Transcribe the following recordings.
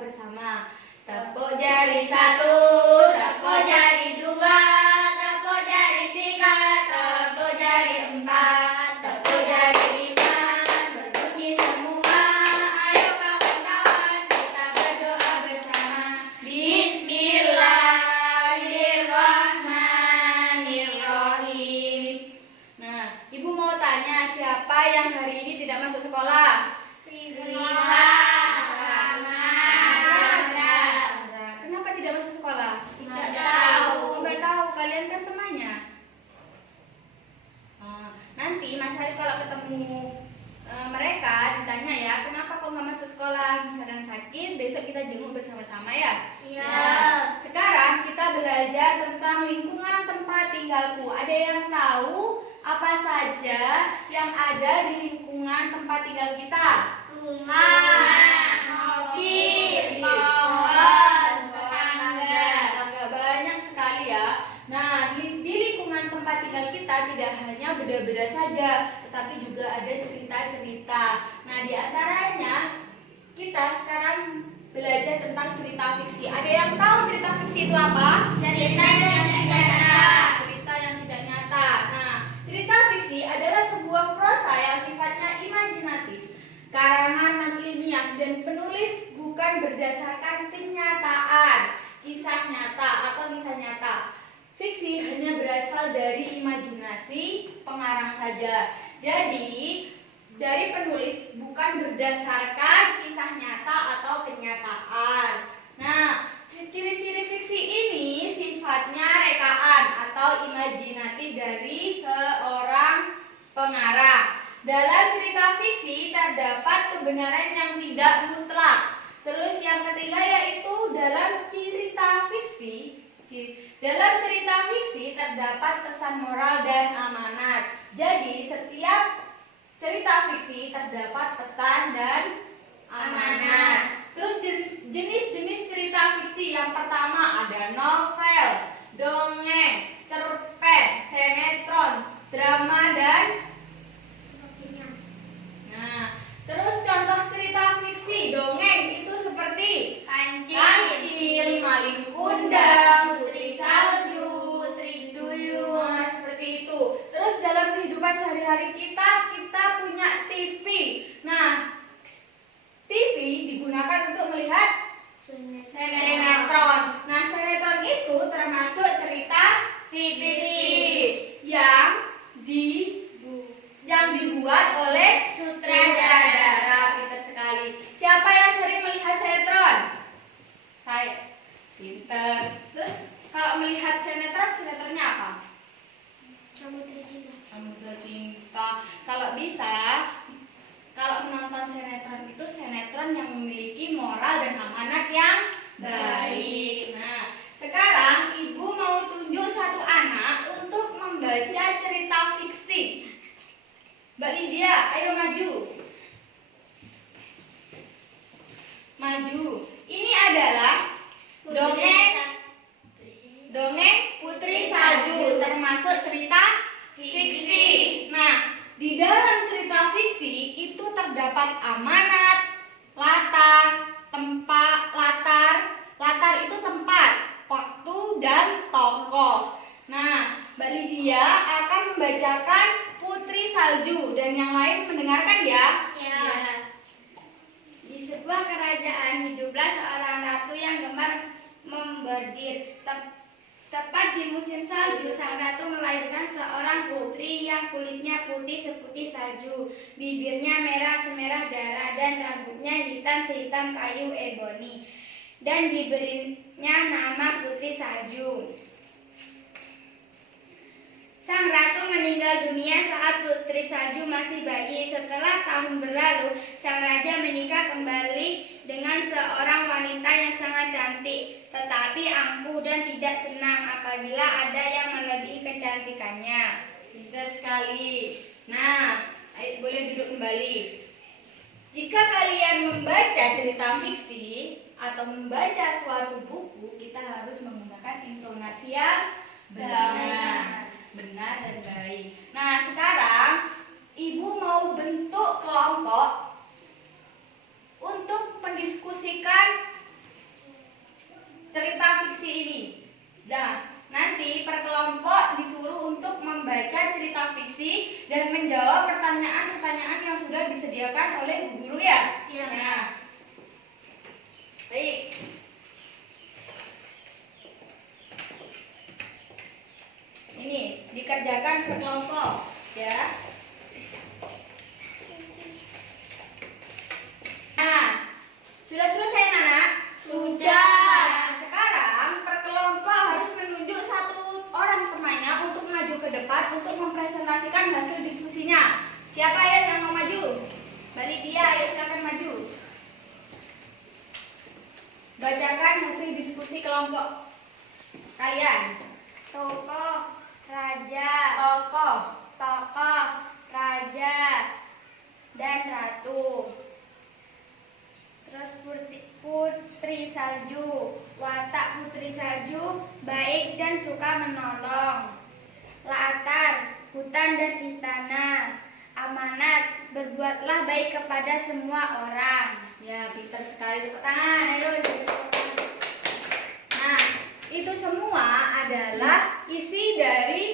bersama. Tepuk jari 1, tepuk jari 2, tepuk jari 3, tepuk jari 4, tepuk jari 5, berbunyi semua. Ayo kawan-kawan kita berdoa bersama. Bismillahirrahmanirrahim. Nah, Ibu mau tanya, siapa yang hari ini tidak masuk sekolah? Kenapa tidak masuk sekolah? Nggak tahu. Nggak tahu, kalian kan temannya. Nanti Mas Hari kalau ketemu mereka ditanya ya, kenapa kok nggak masuk sekolah? Misalkan sakit, besok kita jenguk bersama-sama ya. Iya. Sekarang kita belajar tentang lingkungan tempat tinggalku. Ada yang tahu apa saja yang ada di lingkungan tempat tinggal kita? Rumah, mobil, pohon, Tetangga banyak sekali ya. Nah, di lingkungan tempat tinggal kita tidak hanya benda-benda saja, tetapi juga ada cerita-cerita. Nah, di antaranya kita sekarang belajar tentang cerita fiksi. Ada yang tahu cerita fiksi itu apa? cerita yang tidak nyata. Cerita yang tidak nyata. Nah, cerita fiksi adalah sebuah prosa yang sifatnya imajinatif, karangan ilmiah, dan penulis bukan berdasarkan kenyataan, kisah nyata atau kisah nyata. Fiksi hanya berasal dari imajinasi pengarang saja. Jadi, dari penulis bukan berdasarkan kisah nyata atau kenyataan. Nah, ciri-ciri fiksi ini sifatnya rekaan atau imajinatif dari seorang pengarang. Dalam cerita fiksi terdapat kebenaran yang tidak mutlak. Terus yang ketiga yaitu dalam cerita fiksi terdapat pesan moral dan amanat. Jadi setiap cerita fiksi terdapat pesan dan amanat. Terus jenis-jenis cerita fiksi yang pertama ada novel, dongeng, cerpen, sinetron, drama, dan terus contoh cerita fiksi dongeng itu seperti Kancil, Maling Kundang, Putri Salju, Putri Duyung, seperti itu. Terus dalam kehidupan sehari-hari kita punya TV. Nah, TV digunakan untuk melihat sinetron. Nah, sinetron itu termasuk cerita fiksi yang dibuat oleh sutradara. Pintar sekali. Siapa yang sering melihat sinetron? Saya. Pintar. Terus kalau melihat sinetronnya apa? Samudra Cinta. Kalau bisa, kalau menonton sinetron itu sinetron yang memiliki moral dan amanat yang baik. Nah, sekarang Ibu mau tunjuk satu anak untuk membaca cerita fiksi. Mbak Lydia, ayo maju. Maju. Ini adalah dongeng Putri Salju, termasuk cerita fiksi. Nah, di dalam cerita fiksi itu terdapat amanat, latar itu tempat, waktu, dan tokoh. Nah, Mbak Lydia akan membacakan Putri Salju dan yang lain mendengarkan ya. Ya. Di sebuah kerajaan hiduplah seorang ratu yang gemar membordir. Tepat di musim salju, sang ratu melahirkan seorang putri yang kulitnya putih seputih salju, bibirnya merah semerah darah, dan rambutnya hitam sehitam kayu eboni, dan diberinya nama Putri Salju. Sang ratu meninggal dunia saat Putri Salju masih bayi. Setelah tahun berlalu, sang raja menikah kembali dengan seorang wanita yang sangat cantik, tetapi angkuh dan tidak senang apabila ada yang melebihi kecantikannya. Pintar sekali. Nah, ayo boleh duduk kembali. Jika kalian membaca cerita fiksi atau membaca suatu buku, kita harus menggunakan intonasi yang benar dan baik. Nah, sekarang Ibu mau bentuk kelompok untuk mendiskusikan fiksi ini. Nah, nanti per kelompok disuruh untuk membaca cerita fiksi dan menjawab pertanyaan-pertanyaan yang sudah disediakan oleh Bu Guru ya. Iya. Nah, baik. Ini dikerjakan per kelompok ya. Nah, sudah selesai anak? Sudah. Nah, sekarang per kelompok harus menunjuk satu orang temannya untuk maju ke depan untuk mempresentasikan hasil diskusinya. Siapa ya yang mau maju? Balik dia, ayo silakan maju. Bacakan hasil diskusi kelompok kalian. Tokoh, raja, Tokoh, raja, dan ratu. Terus putri salju, watak putri salju baik dan suka menolong. Latar, hutan dan istana. Amanat, berbuatlah baik kepada semua orang. ya pintar sekali, tepuk tangan. Ayo. Nah, itu semua adalah isi dari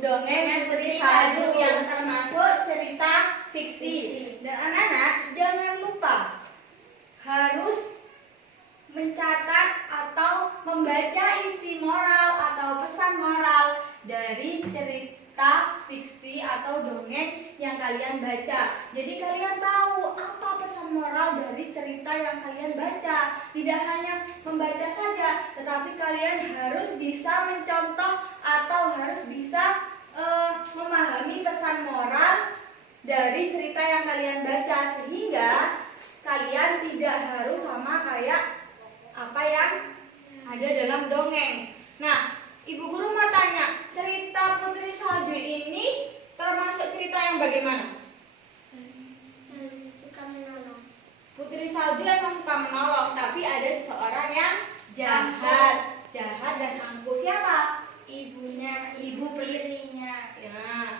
dongeng Putri Salju yang termasuk cerita fiksi. Dan anak-anak jangan lupa harus mencatat atau membaca isi moral atau pesan moral dari cerita fiksi atau dongeng yang kalian baca. Jadi kalian tahu apa pesan moral dari cerita yang kalian baca. Tidak hanya membaca saja, tetapi kalian harus bisa mencontoh atau harus bisa memahami pesan moral dari cerita yang kalian baca, sehingga kalian tidak harus sama kayak apa yang ada dalam dongeng. Nah, Ibu Guru mau tanya, cerita Putri Salju ini termasuk cerita yang bagaimana? Suka menolong. Putri Salju emang suka menolong, tapi ada seseorang yang jahat dan angkuh. Siapa? Ibunya, Ibu tirinya. Ya.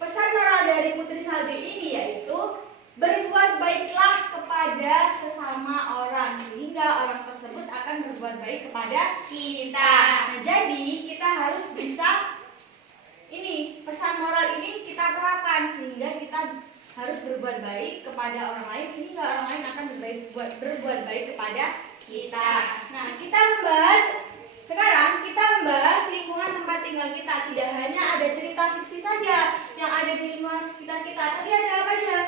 Pesan moral dari Putri Salju ini yaitu berbuat baiklah kepada sesama orang, sehingga orang tersebut akan berbuat baik kepada kita. Nah, jadi kita harus bisa pesan moral ini kita terapkan, sehingga kita harus berbuat baik kepada orang lain, sehingga orang lain akan berbuat baik kepada kita. Nah, sekarang kita membahas lingkungan tempat tinggal kita. Tidak hanya ada cerita fiksi saja yang ada di lingkungan sekitar kita. Tadi ada apa aja?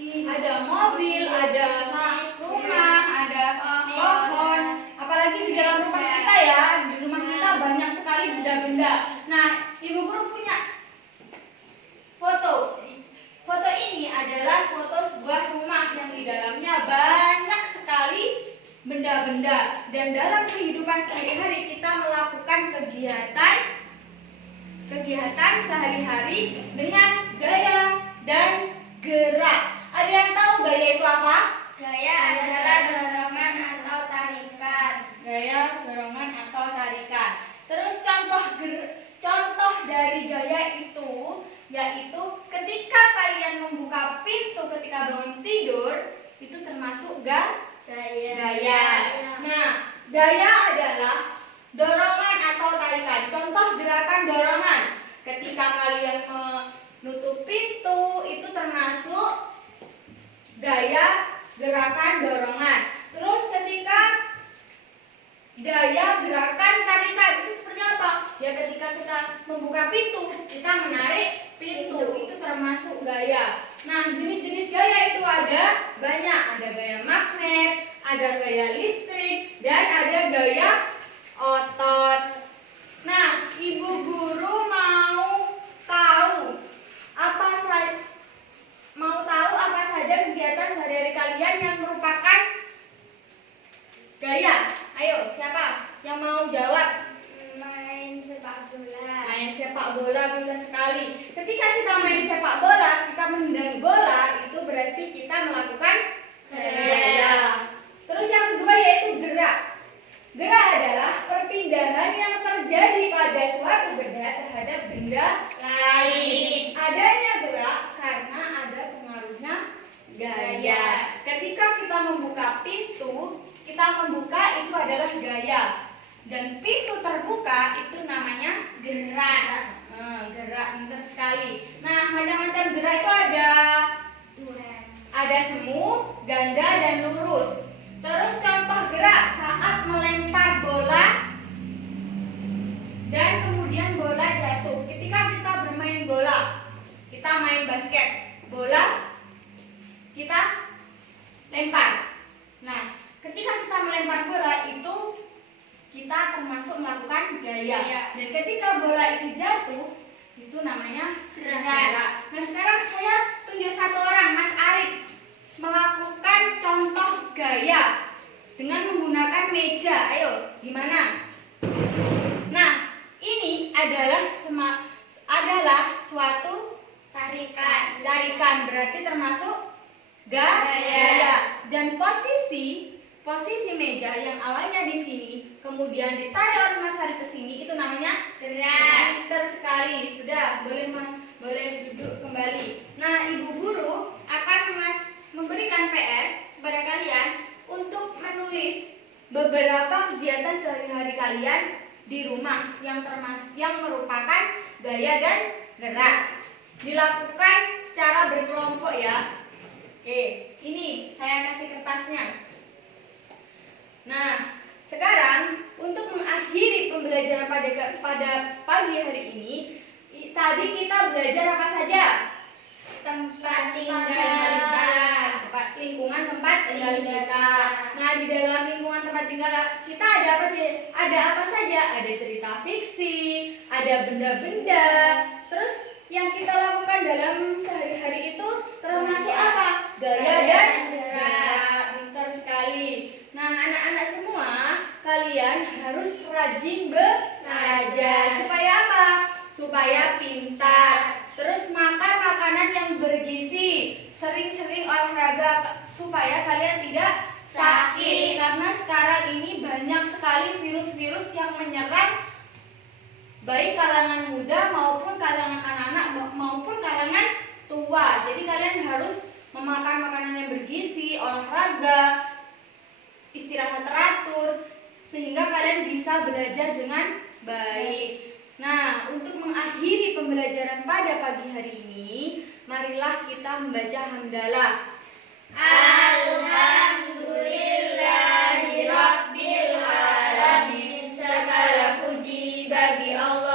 Ada mobil, ada rumah, ada pohon. Apalagi di dalam rumah kita ya, di rumah kita banyak sekali benda-benda. Nah, Ibu Guru punya foto. Foto ini adalah foto sebuah rumah yang di dalamnya banyak sekali benda-benda, dan dalam kehidupan sehari-hari kita melakukan kegiatan sehari-hari dengan gaya dan gerak. Ada yang tahu gaya itu apa? Gaya adalah dorongan atau tarikan. Gaya, dorongan atau tarikan. Terus contoh dari gaya itu yaitu ketika kalian membuka pintu ketika bangun tidur, itu termasuk gaya. Nah, gaya adalah dorongan atau tarikan. Contoh gerakan dorongan. Ketika kalian menutup pintu, itu termasuk gaya gerakan dorongan. Terus ketika gaya gerakan tarikan, itu seperti apa? Ya, ketika kita membuka pintu, kita menarik pintu, itu termasuk gaya. Nah, jenis-jenis gaya itu ada banyak. Ada gaya magnet, ada gaya listrik, dan ada gaya otot. Nah, Ibu Guru mau tahu apa saja kegiatan sehari-hari kalian yang merupakan gaya. Ayo, siapa yang mau jawab? Main sepak bola. Main sepak bola, bisa sekali. Ketika kita main sepak bola, kita menendang bola, itu berarti kita melakukan gaya. Terus yang kedua yaitu gerak. Gerak adalah perpindahan yang terjadi pada suatu benda terhadap benda lain. Adanya gerak karena ada pengaruhnya gaya. Ketika kita membuka pintu, kita membuka itu adalah gaya. Dan pintu terbuka itu namanya Gerak. Gerak, benar sekali. Nah, macam-macam gerak itu ada semu, ganda, dan lurus. Terus contoh gerak saat melempar bola dan kemudian bola jatuh. Ketika kita bermain bola, kita main basket, bola kita lempar. Nah, ketika kita melempar bola itu kita termasuk melakukan gaya. Dan ketika bola itu jatuh, itu namanya gerak. Nah, sekarang saya tunjuk satu orang, Mas Arif, melakukan contoh gaya dengan menggunakan meja. Ayo, gimana? Nah, ini adalah suatu tarikan, berarti termasuk gaya. Dan posisi meja yang awalnya di sini kemudian ditarik oleh Mas Arif ke sini itu namanya Gerak. Pintar sekali. Sudah, boleh duduk kembali. Nah, Ibu Guru akan memberikan PR kepada kalian untuk menulis beberapa kegiatan sehari-hari kalian di rumah yang merupakan gaya dan gerak. Dilakukan secara berkelompok ya. Oke, ini saya kasih kertasnya. Nah, sekarang untuk mengakhiri pembelajaran pada pagi hari ini, tadi kita belajar apa saja? Tempat tinggal kita. Lingkungan tempat tinggal kita. Nah, di dalam lingkungan tempat tinggal kita ada apa sih? Ada apa saja? Ada cerita fiksi, ada benda-benda. Terus yang kita lakukan dalam sehari-hari itu termasuk apa? Gaya dan gerak. Pintar sekali. Nah, anak-anak semua, kalian harus rajin belajar. Supaya apa? Supaya pintar. Terus makan makanan yang bergizi. Sering-sering olahraga supaya kalian tidak sakit. Karena sekarang ini banyak sekali virus-virus yang menyerang baik kalangan muda maupun kalangan anak-anak maupun kalangan tua. Jadi kalian harus memakan makanan yang bergizi, olahraga, istirahat teratur, sehingga kalian bisa belajar dengan baik. Nah, untuk mengakhiri pembelajaran pada pagi hari ini, marilah kita membaca hamdalah. Alhamdulillahirabbil alamin. Segala puji bagi Allah